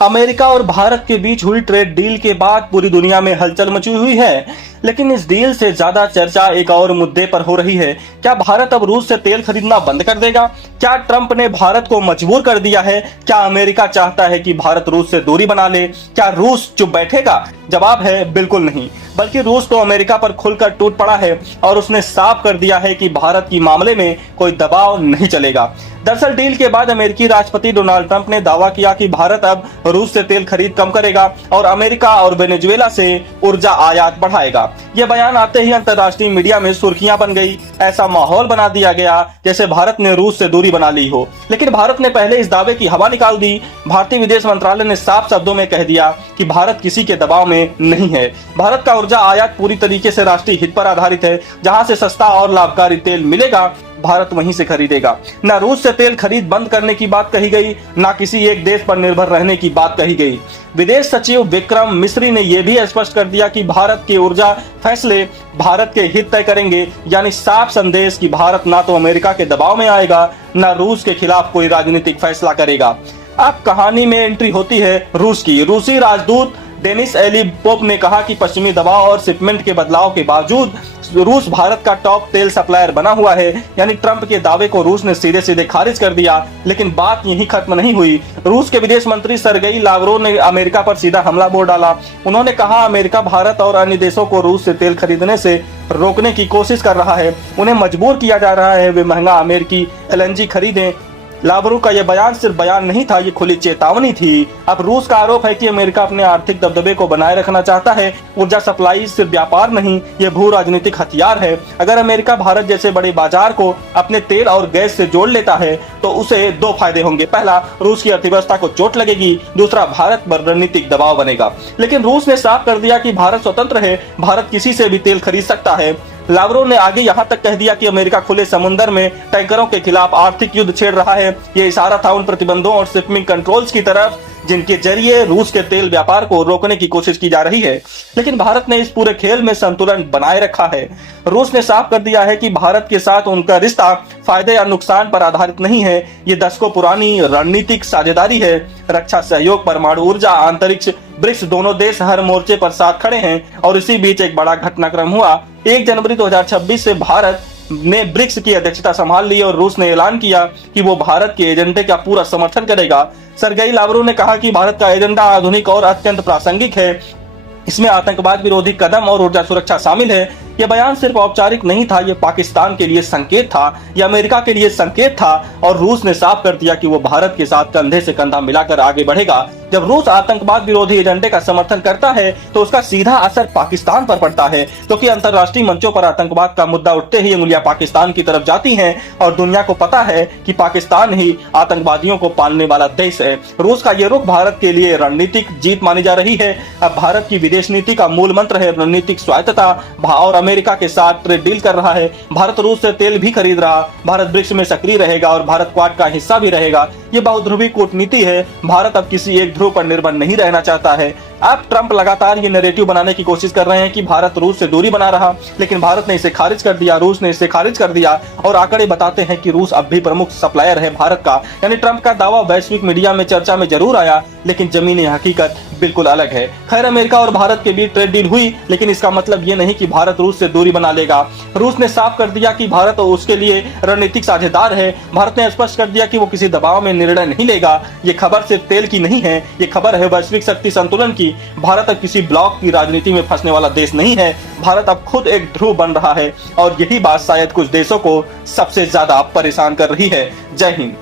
America और भारत के बीच हुई ट्रेड डील के बाद पूरी दुनिया में हलचल मची हुई है। लेकिन इस डील से ज्यादा चर्चा एक और मुद्दे पर हो रही है। क्या भारत अब रूस से तेल खरीदना बंद कर देगा? क्या ट्रंप ने भारत को मजबूर कर दिया है? क्या अमेरिका चाहता है कि भारत रूस से दूरी बना ले? क्या रूस चुप बैठेगा? जवाब है बिल्कुल नहीं, बल्कि रूस तो अमेरिका पर खुलकर टूट पड़ा है और उसने साफ कर दिया है कि भारत की मामले में कोई दबाव नहीं चलेगा। दरअसल डील के बाद अमेरिकी राष्ट्रपति डोनाल्ड ट्रंप ने दावा किया कि भारत अब रूस से तेल खरीद कम करेगा और अमेरिका और वेनेजुएला से ऊर्जा आयात बढ़ाएगा। यह बयान आते ही अंतर्राष्ट्रीय मीडिया में सुर्खियां बन गई। ऐसा माहौल बना दिया गया जैसे भारत ने रूस से दूरी बना ली हो। लेकिन भारत ने पहले इस दावे की हवा निकाल दी। भारतीय विदेश मंत्रालय ने साफ शब्दों में कह दिया कि भारत किसी के दबाव में नहीं है। भारत का ऊर्जा आयात पूरी तरीके से राष्ट्रीय हित पर आधारित है। जहां से सस्ता और लाभकारी तेल मिलेगा, भारत वहीं से खरीदेगा। न रूस से तेल खरीद बंद करने की बात कही गई, न किसी एक देश पर निर्भर रहने की बात कही गई। विदेश सचिव विक्रम मिस्री ने यह भी स्पष्ट कर दिया कि भारत के ऊर्जा फैसले भारत के हित तय करेंगे। यानी साफ संदेश कि भारत ना तो अमेरिका के दबाव में आएगा, न रूस के खिलाफ कोई राजनीतिक फैसला करेगा। अब कहानी में एंट्री होती है रूस की। रूसी राजदूत डेनिस एलिपोव ने कहा कि पश्चिमी दबाव और शिपमेंट के बदलाव के बावजूद रूस भारत का टॉप तेल सप्लायर बना हुआ है। यानी ट्रंप के दावे को रूस ने सीधे सीधे खारिज कर दिया। लेकिन बात यहीं खत्म नहीं हुई। रूस के विदेश मंत्री सर्गेई लावरोव ने अमेरिका पर सीधा हमला बोल डाला। उन्होंने कहा अमेरिका भारत और अन्य देशों को रूस से तेल खरीदने से रोकने की कोशिश कर रहा है। उन्हें मजबूर किया जा रहा है वे महंगा अमेरिकी एलएनजी खरीदें। लावरोव का यह बयान सिर्फ बयान नहीं था, ये खुली चेतावनी थी। अब रूस का आरोप है कि अमेरिका अपने आर्थिक दबदबे को बनाए रखना चाहता है। ऊर्जा सप्लाई सिर्फ व्यापार नहीं, ये भू राजनीतिक हथियार है। अगर अमेरिका भारत जैसे बड़े बाजार को अपने तेल और गैस से जोड़ लेता है तो उसे दो फायदे होंगे। पहला, रूस की अर्थव्यवस्था को चोट लगेगी। दूसरा, भारत पर रणनीतिक दबाव बनेगा। लेकिन रूस ने साफ कर दिया कि भारत स्वतंत्र है, भारत किसी से भी तेल खरीद सकता है। लावरोव ने आगे यहाँ तक कह दिया कि अमेरिका खुले समुद्र में टैंकरों के खिलाफ आर्थिक युद्ध छेड़ रहा है। ये इशारा था उन प्रतिबंधों और शिपिंग कंट्रोल्स की तरफ जिनके जरिए रूस के तेल व्यापार को रोकने की कोशिश की जा रही है। लेकिन भारत ने इस पूरे खेल में संतुलन बनाए रखा है। रूस ने साफ कर दिया है कि भारत के साथ उनका रिश्ता फायदे या नुकसान पर आधारित नहीं है। ये दशकों पुरानी रणनीतिक साझेदारी है। रक्षा सहयोग, परमाणु ऊर्जा, अंतरिक्ष, ब्रिक्स, दोनों देश हर मोर्चे पर साथ खड़े हैं। और इसी बीच एक बड़ा घटनाक्रम हुआ। 1 जनवरी 2026 से भारत ने ब्रिक्स की अध्यक्षता संभाल ली और रूस ने ऐलान किया कि वो भारत के एजेंडे का पूरा समर्थन करेगा। सर्गेई लावरोव ने कहा कि भारत का एजेंडा आधुनिक और अत्यंत प्रासंगिक है। इसमें आतंकवाद विरोधी कदम और ऊर्जा सुरक्षा शामिल है। यह बयान सिर्फ औपचारिक नहीं था, यह पाकिस्तान के लिए संकेत था, यह अमेरिका के लिए संकेत था। और रूस ने साफ कर दिया कि वो भारत के साथ कंधे से कंधा मिलाकर आगे बढ़ेगा। जब रूस आतंकवाद विरोधी एजेंडे का समर्थन करता है तो उसका सीधा असर पाकिस्तान पर पड़ता है, क्योंकि अंतर्राष्ट्रीय मंचों पर आतंकवाद का मुद्दा उठते ही उंगलियां पाकिस्तान की तरफ जाती हैं और दुनिया को पता है कि पाकिस्तान ही आतंकवादियों को पालने वाला देश है। रूस का ये रुख भारत के लिए रणनीतिक जीत मानी जा रही है। अब भारत की विदेश नीति का मूल मंत्र है रणनीतिक स्वायत्तता। और अमेरिका के साथ ट्रेड डील कर रहा है। भारत रूस से तेल भी खरीद रहा। भारत ब्रिक्स में सक्रिय रहेगा और भारत क्वाड का हिस्सा भी रहेगा। ये बहुध्रुवी कूटनीति है। भारत अब किसी एक ध्रुव पर निर्भर नहीं रहना चाहता है। अब ट्रंप लगातार ये नैरेटिव बनाने की कोशिश कर रहे हैं कि भारत रूस से दूरी बना रहा, लेकिन भारत ने इसे खारिज कर दिया, रूस ने इसे खारिज कर दिया। और आंकड़े बताते हैं कि रूस अब भी प्रमुख सप्लायर है भारत का। यानी ट्रंप का दावा वैश्विक मीडिया में चर्चा में जरूर आया, लेकिन जमीनी हकीकत बिल्कुल अलग है। खैर, अमेरिका और भारत के बीच ट्रेड डील हुई, लेकिन इसका मतलब ये नहीं कि भारत रूस से दूरी बना लेगा। रूस ने साफ कर दिया कि भारत उसके लिए रणनीतिक साझेदार है। भारत ने स्पष्ट कर दिया कि वो किसी दबाव में निर्णय नहीं लेगा। ये खबर सिर्फ तेल की नहीं है, ये खबर है वैश्विक शक्ति संतुलन की। भारत अब किसी ब्लॉक की राजनीति में फंसने वाला देश नहीं है। भारत अब खुद एक ध्रुव बन रहा है और यही बात शायद कुछ देशों को सबसे ज्यादा परेशान कर रही है। जय हिंद।